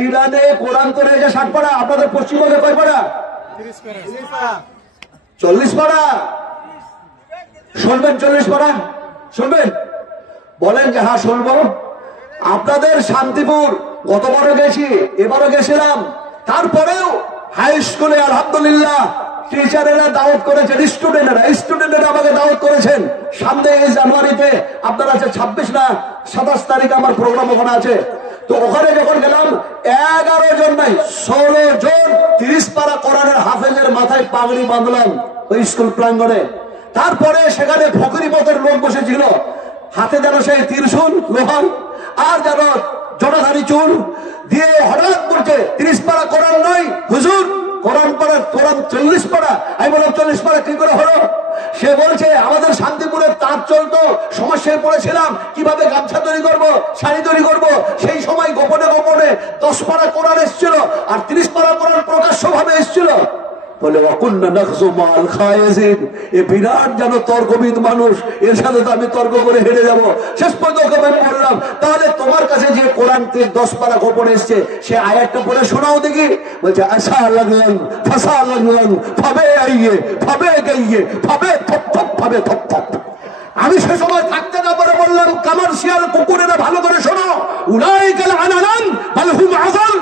ইরানে কোরআন তো রয়েছে 60 পারা, আপনাদের পশ্চিমবঙ্গে কয় পারা? 40 পারা। শুনবেন 40 পারা? শুনবেন? বলেন যে হ্যাঁ শুনবো। আপনাদের শান্তিপুর গতবারও গেছি, এবারও গেছিলাম, তারপরেও হাই স্কুলে আলহামদুলিল্লাহ টিচারেরা দাওয়াত করেছেন, স্টুডেন্টেরা আমাকে দাওয়াত করেছেন। সামনে এই জানুয়ারিতে আপনার আছে 26 না 27 তারিখে আমার প্রোগ্রাম ওখানে আছে। তো ওখানে যখন গেলাম 11 জন নাই 16 জন 30 পারা কোরআনের হাফেজের মাথায় পাগড়ি বাঁধলাম ওই স্কুল প্রাঙ্গণে। তারপরে সেখানে ফকিরি পথের লোক বসেছিল, হাতে যেন সেই ত্রিশূল লোহার আর যেন জটাধারী চুল দিয়ে হঠাৎ করছে 30 পারা কোরআন নয় হুজুর, কোরআন 40 পারা। আমি বললাম 40 পারা কি করে হলো? সে বলছে আমাদের শান্তিপুরের তাঁত চলতো, সমস্যায় পড়েছিলাম কিভাবে গামছা তৈরি করব, শাড়ি তৈরি করব। সেই সময় গোপনে গোপনে 10 পারা কোরআন এসেছিল আর 30 পারা কোরআন প্রকাশ্য ভাবে এসেছিল। বলে বিরাট যেন তর্কবিদ মানুষ, এর সাথে তো আমি তর্ক করে হেরে যাবো। শেষ পর্যন্ত আমি বললাম তাহলে তোমার কাছে যে কোরআন 10 পারা গোপন এসছে সে আয়াতটা পড়ে শোনাও দেখি। বলছে আশা লাগলাম ফাঁসা লাগলাম ভাবে আইয়ে ভাবে গাইয়ে ভাবে থপ থপ ভাবে থপ থপ। আমি সে সময় থাকতে না পারে বললাম কমার্শিয়াল কুকুরেরা ভালো করে শোনো, উলাইকাল আনালান বাল হুম আযাল,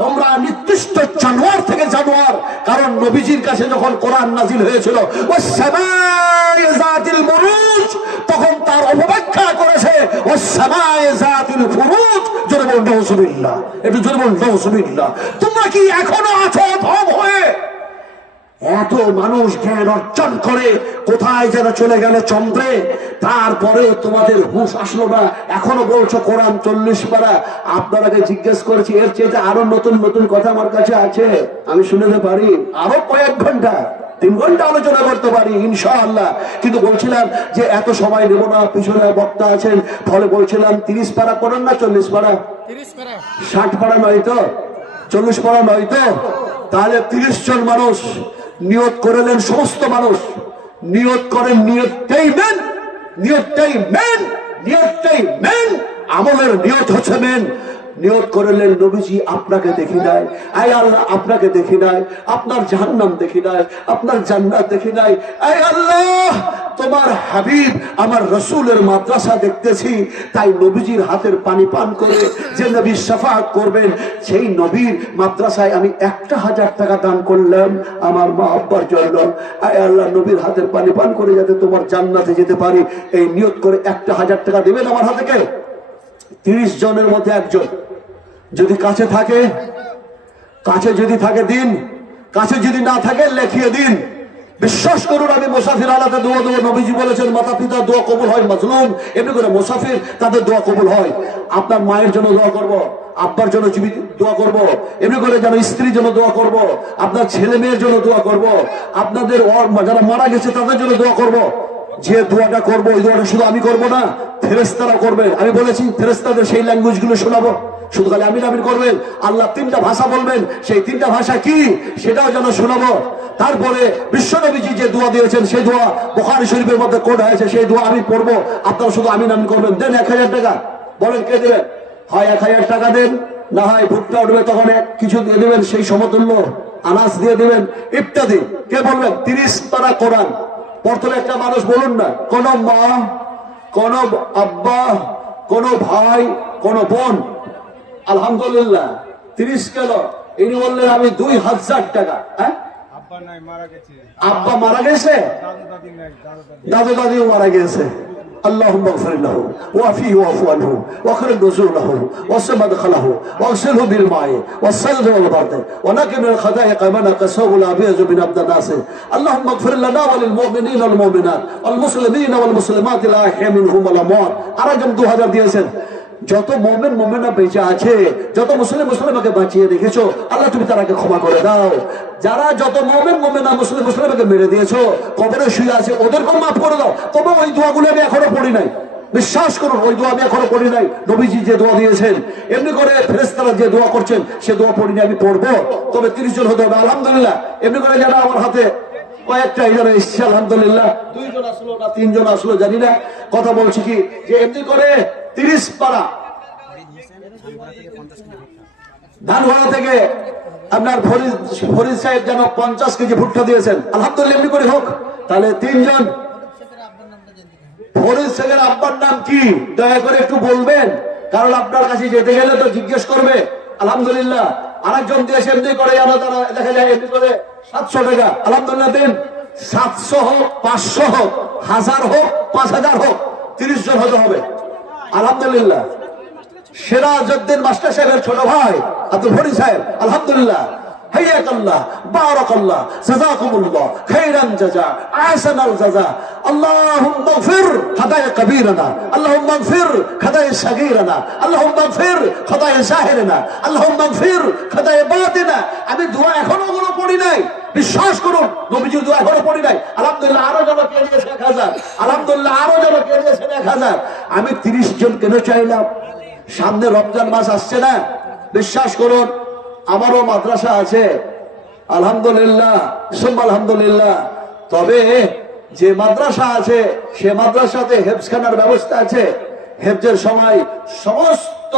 তোমরা নির্দিষ্ট জানোয়ার থেকে জানোয়ার। কারণ নবীজির কাছে যখন কোরআন নাজিল হয়েছিল ওয়াস-সামায়ে যাতিল বুরুজ, তখন তার অপব্যাখ্যা করেছে ওয়াস-সামায়ে যাতিল ফুরুজ। জোরে বলুন নাউযুবিল্লাহ, একটু জোরে বলুন নাউযুবিল্লাহ। তোমরা কি এখনো আছো ধব হয়ে? এত মানুষ জ্ঞান অর্জন করে কোথায় যেন চলে গেল চন্দ্রে, তারপরেও তোমাদের হুঁশ আসলো না, এখনো বলছো কোরআন 40 পারা। আপনারাকে জিজ্ঞেস করেছি, এর চেয়ে আরো নতুন নতুন কথা আমার কাছে আছে, আমি শুনতে পারি আরো কয়েক ঘন্টা 3 ঘন্টা আলোচনা করতে পারি ইনশাআল্লাহ। কিন্তু বলছিলাম যে এত সময় নেব না, পিছনে বক্তা আছেন, ফলে বলছিলাম 30 পারা করেন না 40 পারা? 60 পারা নয় তো, 40 পারা নয় তো? তাহলে 30 জন মানুষ নিয়ত করলেন, সমস্ত মানুষ নিয়ত করেন, নিয়তটাই মেন, নিয়তটাই মেন, নিয়তটাই মেন, আমলের নিয়ত হচ্ছে মেন। নিয়ত করলেন নবীজি আপনাকে দেখি নাই, আয় আল্লাহ আপনাকে দেখি নাই, আপনার জাহান্নাম দেখি নাই, আপনার জান্নাত দেখি নাই, আয় আল্লাহ তোমার হাবিব আমার রসুলের মাদ্রাসা দেখতেছি। তাই নবীজির হাতের পানি পান করে যে নবী শাফাআত করবেন সেই নবীর মাদ্রাসায় আমি 1000 টাকা দান করলাম আমার মা আব্বার জন্য। আয় আল্লাহ নবীর হাতের পানি পান করে যাতে তোমার জান্নাতে যেতে পারি, এই নিয়ত করে 1000 টাকা দেবেন আমার হাতে। কে? 30 জনের মধ্যে একজন যদি কাছে থাকে, কাছে যদি থাকে দিন, কাছে যদি না থাকে লেখিয়ে দিন। বিশ্বাস করুন আমি মুসাফির আলাদা দোয়া দেবো। নবীজি বলেছেন মাতা পিতার দোয়া কবুল হয়, মাজলুম এমনি করে মুসাফির তাদের দোয়া কবুল হয়। আপনার মায়ের জন্য দোয়া করব, আব্বার জন্য দোয়া করব, এমনি করে যেন স্ত্রীর জন্য দোয়া করব, আপনার ছেলে মেয়ের জন্য দোয়া করব, আপনাদের যারা মারা গেছে তাদের জন্য দোয়া করব। যে দোয়াটা করবো ওই দোয়াটা শুধু আমি করবো না, ফেরেশতারা করবে। আমি বলেছি ফেরেশতাদের সেই ল্যাঙ্গুয়েজ গুলো শোনাবো, শুধু খালি আমিন আমিন করবেন। আল্লাহ 3টা ভাষা বলবেন, সেই 3টা ভাষা কি সেটাও যেন শোনাবো। তারপরে বিশ্বনবীজি যে দোয়া দিয়েছেন সেই দোয়া বুখারী শরীফের মধ্যে কোড হয়েছে, সেই দোয়া আমি পড়বো, আপনারা শুধু আমিন আমিন করবেন। দেন 1000 টাকা, বলেন কে দেবেন? হয় 1000 টাকা দেন, না হয় ভুট্টা উঠবে তখন কিছু দিয়ে দেবেন, সেই সমতুল্য আনাজ দিয়ে দেবেন ইত্যাদি। কে বলবেন? 30 পারা কোরআন। প্রথমে একটা মানুষ বলুন না, কোন মা, কোন আব্বা, কোন ভাই, কোন বোন, আলহামদুলিল্লাহ 30 গেল। ইনি বললেন আমি 2000 টাকা। হ্যাঁ আব্বা মারা গেছে, দাদু দাদিও মারা গেছে। اللهم اغفر له وعافيه واعف عنه واخرج نزوله واسع مدخله واغسله بالماء والثلج والبرد ونقي من الخطايا كما نقصه الابيض من الدنس. اللهم اغفر لنا وللمؤمنين والمؤمنات والمسلمين والمسلمات الاحياء منهم والاموات. আরেকজন 2000 দিয়েছেন। যত মুমিন মুমিনা বেঁচে আছে, যত মুসলিম মুসলিমাকে বাঁচিয়ে রেখেছো আল্লাহ তুমি তারাকে ক্ষমা করে দাও। যারা যত মুমিন মুমিনা মুসলিম মুসলিমাকে মেরে দিয়েছো, কবরে শুয়ে আছে, ওদেরকেও মাফ করে দাও। তবে ওই দোয়াগুলো আমি এখনো পড়ি নাই, বিশ্বাস করুন ওই দোয়া আমি এখনো পড়ি নাই। নবীজি যে দোয়া দিয়েছেন, এমনি করে ফেরেশতারা যে দোয়া করছেন সে দোয়া পড়িনি, আমি পড়বো। তবে 30 জন হতে হবে আলহামদুলিল্লাহ। এমনি করে যারা আমার হাতে কয়েকটা এখানে এসছে আলহামদুলিল্লাহ, 2 জন আসলো না 3 জন আসলো জানি না। কথা বলছি কি যে এমনি করে 30 পারা ধানগড়া থেকে আপনার ফরিদ সাহেব যেন 50 কেজি ভুট্টা দিয়েছেন, আলহামদুলিল্লাহ, এমনি করে হোক। তাহলে 3 জন। ফরিদ শেখের আব্বার নাম কি দয়া করে একটু বলবেন, কারণ আপনার কাছে যেতে গেলে তো জিজ্ঞেস করবে। আলহামদুলিল্লাহ। আরেকজন দিয়েছে এমনি করে, তারা দেখা যায় এমনি করে 700 টাকা, আলহামদুলিল্লাহ দিন। 700 হোক, 500 হোক, 1000 হোক, 5000 হোক, 30 জন হতে হবে, আলহামদুলিল্লাহ। সিরাজউদ্দিন মাস্টার সাহেবের ছোট ভাই আব্দুল ফরিদ সাহেব, আলহামদুলিল্লাহ। হাইয়াকাল্লাহ, বারাকাল্লাহ, জাযাকুমুল্লাহ খাইরান জাযা, আহসানাল জাযা। আল্লাহুম্মা ইগফির খাতায়া কবীরানা, আল্লাহুম্মা ইগফির খাতায়া সাগীরানা, আল্লাহুম্মা ইগফির খাতায়া জাহিরানা, আল্লাহুম্মা ইগফির খাতায়া বাতিনা। আমি দোয়া এখনো কোনো পড়ি নাই, বিশ্বাস করুন, নবীজির দোয়া এখনো পড়ি নাই। আলহামদুলিল্লাহ, আরো জন কে দিয়েছে 1000, আলহামদুলিল্লাহ, আরো জন কে দিয়েছে 1000। আমি 30 জন কেন চাইলাম? সামনে রমজান মাস আসছে না, বিশ্বাস করুন, আমারও মাদ্রাসা আছে, আলহামদুলিল্লাহ, আলহামদুলিল্লাহ। তবে যে মাদ্রাসা আছে সে মাদ্রাসাতে হেফজখানার ব্যবস্থা আছে। হেফজের সময় সমস্ত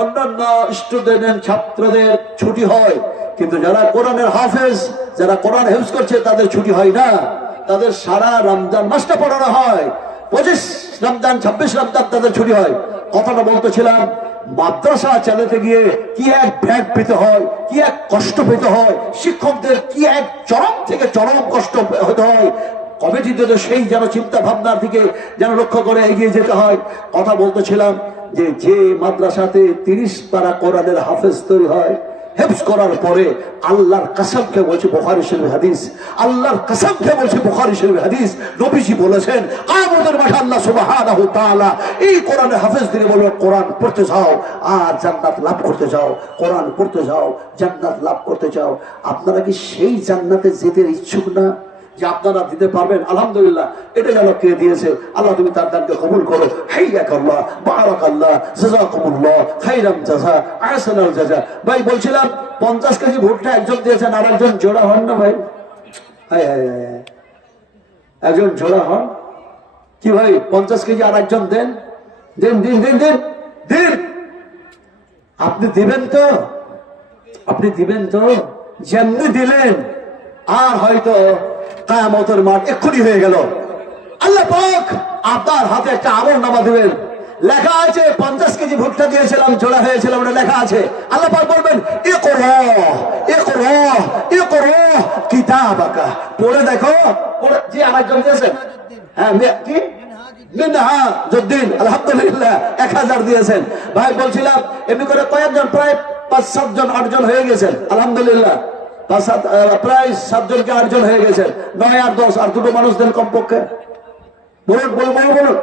অন্যান্য স্টুডেন্ট ছাত্রদের ছুটি হয়, কিন্তু যারা কোরআনের হাফেজ, যারা কোরআন হেফজ করছে তাদের ছুটি হয় না। তাদের সারা রমজান মাসটা পড়ানো হয়, 25 রমজান 26 রমজান তাদের ছুটি হয়। কথাটা বলতেছিলাম, মাদ্রাসা চালাতে গিয়ে কি এক ব্যাগ পেতে হয়, কি এক কষ্ট পেতে হয়, শিক্ষকদের কি এক চরম থেকে চরম কষ্ট হতে হয়। কমিটিতে সেই যেন চিন্তা ভাবনার দিকে যেন লক্ষ্য করে এগিয়ে যেতে হয়। কথা বলতেছিলাম যে মাদ্রাসাতে 30 পারা কোরআনের হাফেজ তৈরি হয়, হেফজ করার পরে আল্লাহর কসম খেয়ে বলছি, বুখারী শরীফ হাদিস, আল্লাহর কসম খেয়ে বলছি, বুখারী শরীফ হাদিস, নবীজি বলেছেন কিয়ামতের মাঠে আল্লাহ সুবহানাহু তাআলা এই কোরআনের হাফেজ দিয়ে বলবেন, কোরআন পড়তে যাও আর জান্নাত লাভ করতে যাও, কোরআন পড়তে যাও জান্নাত লাভ করতে যাও। আপনারা কি সেই জান্নাতে যেতে ইচ্ছুক না যে আপনারা দিতে পারবেন? আলহামদুলিল্লাহ, এটা যেন কে দিয়েছে, আল্লাহ তুমি তার দানকে কবুল করো। হাইয়াকাল্লাহ, বারাকাল্লাহ, জাযাকুমুল্লাহ খাইরান জাযা, আহসানাল জাযা। ভাই বলছিলাম 50 কেজি ভুট্টা একজন দিয়েছেন, আর একজন জোড়া হন না ভাই? একজন জোড়া হন কি ভাই? 50 কেজি আর একজন দেন, দিন দিন দিন দিন দিন। আপনি দিবেন তো? আপনি দিবেন তো? যেমনি দিলেন আর হয়তো কিয়ামতের মাঠ এক্ষুনি হয়ে গেল। আল্লাহ পাক আপনার হাতে একটা আমলনামা দিবেন, লেখা আছে 50 কেজি ভুট্টা দিয়েছিলাম, জোড়া হয়েছিলাম, ওটা লেখা আছে। আল্লাহ পাক বলবেন, ইকরা ইকরা ইকরা কিতাবাকা, পড়ে দেখো। পড়ে যে আরেকজন দিয়েছেন, হ্যাঁ কি মিনহাজউদ্দিন, আলহামদুলিল্লাহ 1000 দিয়েছেন। ভাই বলছিলাম এমনি করে কয়েকজন, প্রায় 5-7 জন 8 জন হয়ে গেছেন, আলহামদুলিল্লাহ। প্রায় 7 জনকে 8 জন হয়ে গেছেন, 9 আর 10, আর 2টো মানুষ দেন কমপক্ষে। বলুন বলুন বলুন বলুন।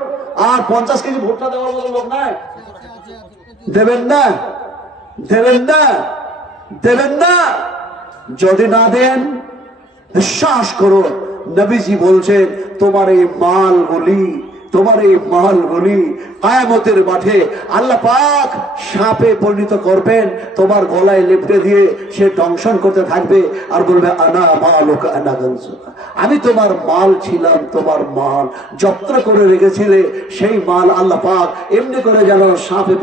আর 50 কেজি ভুট্টা দেওয়ার মতো লোক নাই? দেবেন না? দেবেন না? দেবেন না? যদি না দেন, বিশ্বাস করুন, নবীজি বলছেন তোমার এই মালগুলি কিয়ামতের মাঠে আল্লাহ পাক সাপে পরিণত করবেন, তোমার গলায় লেপটে দিয়ে সে দংশন করতে থাকবে আর বলবে, আনা মালুকা আনা গানসুকা, আমি তোমার মাল ছিলাম, তোমার মাল যত্ন করে রেখেছিলে, সেই মাল আল্লাহ পাক এমনি করে যেন সাপে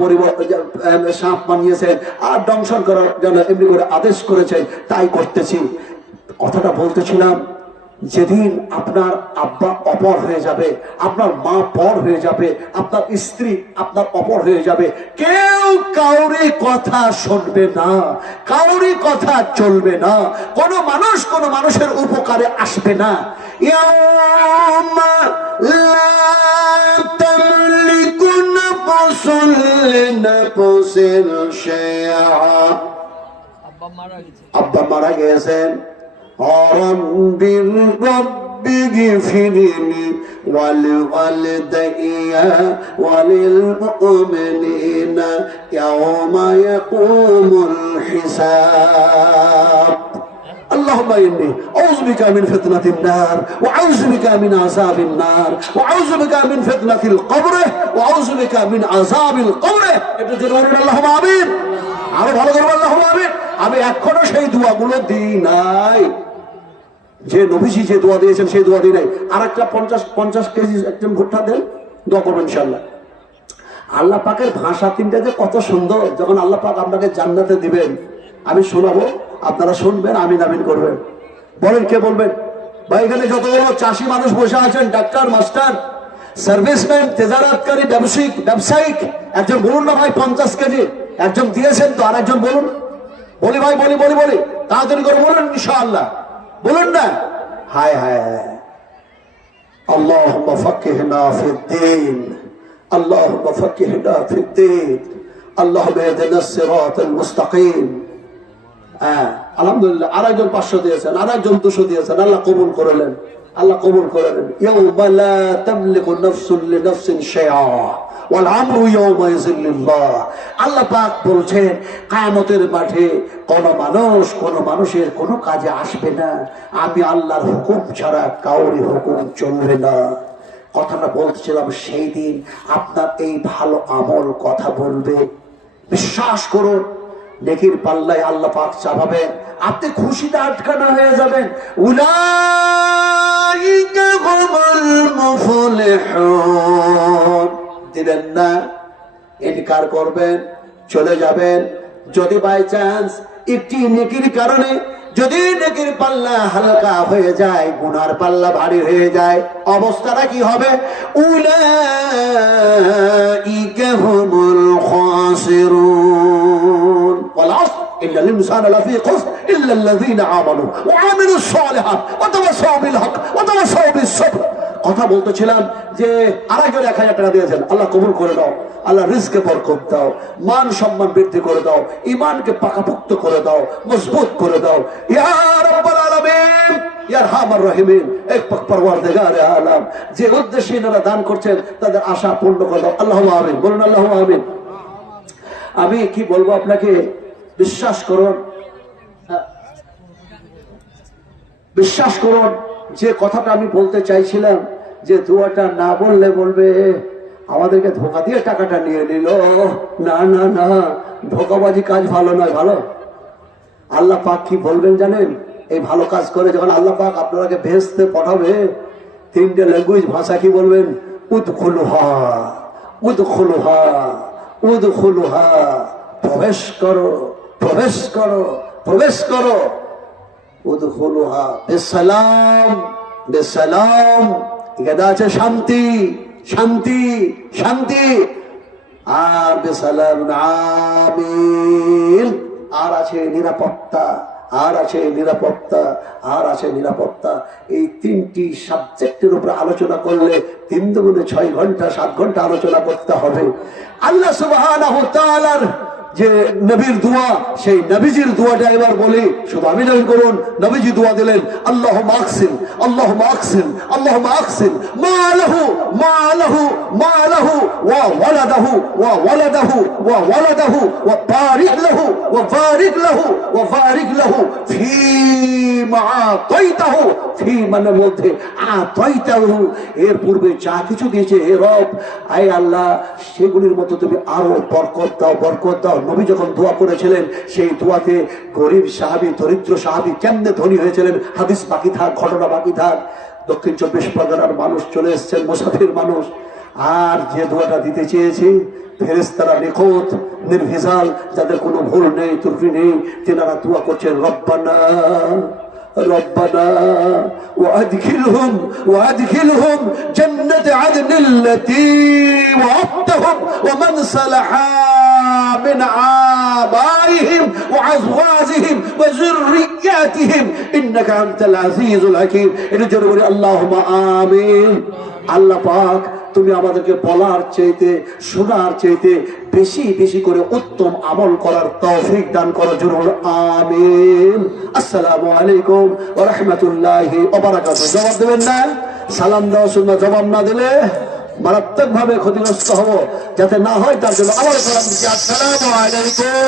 সাপ বানিয়েছেন আর দংশন করার জন্য এমনি করে আদেশ করেছেন, তাই করতেছি। কথাটা বলতেছিলাম, যেদিন আপনার আব্বা অপর হয়ে যাবে, আপনার মা পর হয়ে যাবে, আপনার স্ত্রী আপনার অপর হয়ে যাবে, কেউ কাউরি কথা শুনবে না, কাউরি কথা চলবে না, কোনো মানুষ কোনো মানুষের উপকারে আসবে না। ইয়াউমা লা তামলিকু নাফসুন লিনাফসিন শাইআ। আব্বা মারা গেছেন, رب اغفر لي ولوالدي وللمؤمنين يوم يقوم الحساب اللهم إني أعوذ بك من فتنة النار وأعوذ بك من عذاب النار وأعوذ بك من فتنة القبر وأعوذ بك من عذاب القبر। একটু জোরে বলুন আল্লাহুম্মা আমিন। আরো ভালো করে আল্লাহুম্মা আমিন। আমি এখনো সেই দোয়াগুলো দিই নাই, যে নবীজি যে দোয়া দিয়েছেন সেই দোয়া দিই নাই। আর একটা 50 কেজি একজন ভুট্টা দেন, দোয়া করবেন ইনশাআল্লাহ। আল্লাহ পাকের ভাষা তিনটা যে কত সুন্দর। যখন আল্লাহ পাক আপনাকে জান্নাতে দিবেন, আমি শোনাবো, আপনারা শুনবেন, আমিন আমিন করবেন। বলেন কে বলবেন? ভাই এখানে যতগুলো চাষি মানুষ বসে আছেন, ডাক্তার, মাস্টার, সার্ভিসম্যান, তেজারাতকারী, ব্যবসায়িক, একজন বলুন না ভাই 50 কেজি। একজন দিয়েছেন তো, আর একজন বলুন। বলি ভাই, বলি তাড়াতাড়ি করে বলুন ইনশাআল্লাহ, বলুন না। হায় হায় হায়, আল্লাহুম্মা ফাক্কিহনা ফিদ্দীন, আল্লাহুম্মা ফাক্কিহনা ফিদ্দীন, আল্লাহুম্মা ইহদিনাস সিরাতাল মুস্তাকিম। আলহামদুলিল্লাহ। আর একজন 500 দিয়েছেন, আর একজন 200 দিয়েছেন। আল্লাহ কবুল করলেন, আল্লাহ কবুল করলেন। ইয়াউমা লা তামলিকু নাফসুন লিনাফসিন শাইআ ওয়াল আমরু ইয়াউমাইযিন লিল্লাহ। আল্লাহ পাক বলছেন কিয়ামতের মাঠে কোন মানুষের কোনো কাজে আসবে না, আমি আল্লাহর হুকুম ছাড়া কাউরি হুকুম চলবে না। কথাটা বলছিলাম, সেই দিন আপনার এই ভালো আমল কথা বলবে। বিশ্বাস করুন, নেকির পাল্লায় আল্লাহ পাক চাপাবেন, আপনি খুশিতে আটকানো হয়ে যাবেন। উলাইকা হুমুল মুফলিহুন। দিবেন না, ইনকার করবেন, চলে যাবেন। যদি বাই চান্স একটি নেকির কারণে যদি নেকির পাল্লা হালকা হয়ে যায়, গুনার পাল্লা ভারী হয়ে যায়, অবস্থাটা কি হবে? উলাইকা হুমুল খাসিরুন। ওয়াল আসর ইন্নাল ইনসানা লাফী খুসর ইল্লা আল্লাযীনা আমানু ওয়া আমিলুস সালিহাত ওয়া তাওয়াসাউ বিল হক ওয়া তাওয়াসাউ বিস সবর। কথা বলতেছিলাম যে আরেকজন 1000 টাকা দিয়েছেন, আল্লাহ কবুল করে দাও, আল্লাহ রিজকে বরকত দাও, মান সম্মান বৃদ্ধি করে দাও, ঈমানকে পাকাপোক্ত করে দাও, মজবুত করে দাও। ইয়া রাব্বাল আলামিন, ইয়া আরহামার রাহিমিন, এক পরওয়ারদিগারে আলাম, যে উদ্দেশ্যে এনারা দান করছেন তাদের আশা পূর্ণ করে দাও। আল্লাহুম্মা আমিন, বলুন আল্লাহুম্মা আমিন। আমি কি বলবো আপনাকে, বিশ্বাস করুন, বিশ্বাস করুন, যে কথাটা আমি বলতে চাইছিলাম, যে দোয়াটা না বললে বলবে আমাদেরকে ধোকা দিয়ে টাকাটা নিয়ে নিল। না না না, ধোকাবাজি কাজ ভালো নয়। ভালো আল্লাহ পাক কি বলবেন জানেন? এই ভালো কাজ করে যখন আল্লাহ পাক আপনাকে ভেস্তে পাঠাবে, 3টে ল্যাঙ্গুয়েজ ভাষা কি বলবেন? উদখুলুহা, উদখুলুহা, উদখুলুহা। প্রবেশ করো, প্রবেশ করো, প্রবেশ করো। উদখুলুহা বিসসালাম, বিসসালাম। এখানে আছে শান্তি, শান্তি, শান্তি। আর বিসসালাম আমিন। আর আছে নিরাপত্তা, আর আছে নিরাপত্তা, আর আছে নিরাপত্তা। এই 3টি সাবজেক্টের উপর আলোচনা করলে 3 দুগুণে 6 ঘন্টা, 7 ঘন্টা আলোচনা করতে হবে। আল্লাহ সুবহানাহু ওয়া তাআলার যে নবীর দোয়া, সেই নবীজির দোয়াটা এবার বলি, শুধু আমি জানি করুন। নবীজি দোয়া দিলেন, আল্লাহুম্মা আকসিম, আল্লাহুম্মা আকসিম, আল্লাহুম্মা আকসিম মালাহু, মালাহু, মালাহু ওয়া ওয়ালাদাহু, ওয়া ওয়ালাদাহু, ওয়া ওয়ালাদাহু, ওয়া বারিক লাহু, ওয়া বারিক লাহু, ওয়া বারিক লাহু ফীমা আতাইতাহু। ফী মানে মধ্যে, আতাইতাহু এর পূর্বে যা কিছু দিয়েছে হে রব, আয় আল্লাহ সেগুলির মধ্যে তুমি আরো বরকত দাও, বরকত দাও। নবী যখন দোয়া করেছিলেন, সেই দোয়াতে গরিব সাহাবী, দরিদ্র সাহাবী কেমনে ধনী হয়েছিলেন হাদিস বাকি থাক, ঘটনা বাকি থাক। দক্ষিণ 24 পরগনার মানুষ চলে এসেছেন, মুসাফির মানুষ। আর যে দোয়াটা দিতে চেয়েছি, ফেরেশতারা নিখুঁত, নির্ভেজাল, যাদের কোনো ভুল নেই, ত্রুটি নেই, তেনারা দোয়া করছেন, রব্বানা ربنا وادخلهم جنة عدن التي وعدتهم ومن صلح من آبائهم وأزواجهم وذرياتهم إنك أنت العزيز الحكيم. اللهم آمين. আল্লাহ পাক তুমি আমাদেরকে বলার চাইতে, শোনার চাইতে বেশি বেশি করে উত্তম আমল করার তৌফিক দান করো, জরুর আমিন। আসসালামু আলাইকুম ওয়া রাহমাতুল্লাহি ওয়া বারাকাতুহু। জবাব দেবেন না? সালাম দাও, শুননা, জবাব না দিলে মারাত্মক ভাবে ক্ষতিগ্রস্ত হব। যাতে না হয় তার জন্য আবার সালাম দিচ্ছি। আসসালামু আলাইকুম।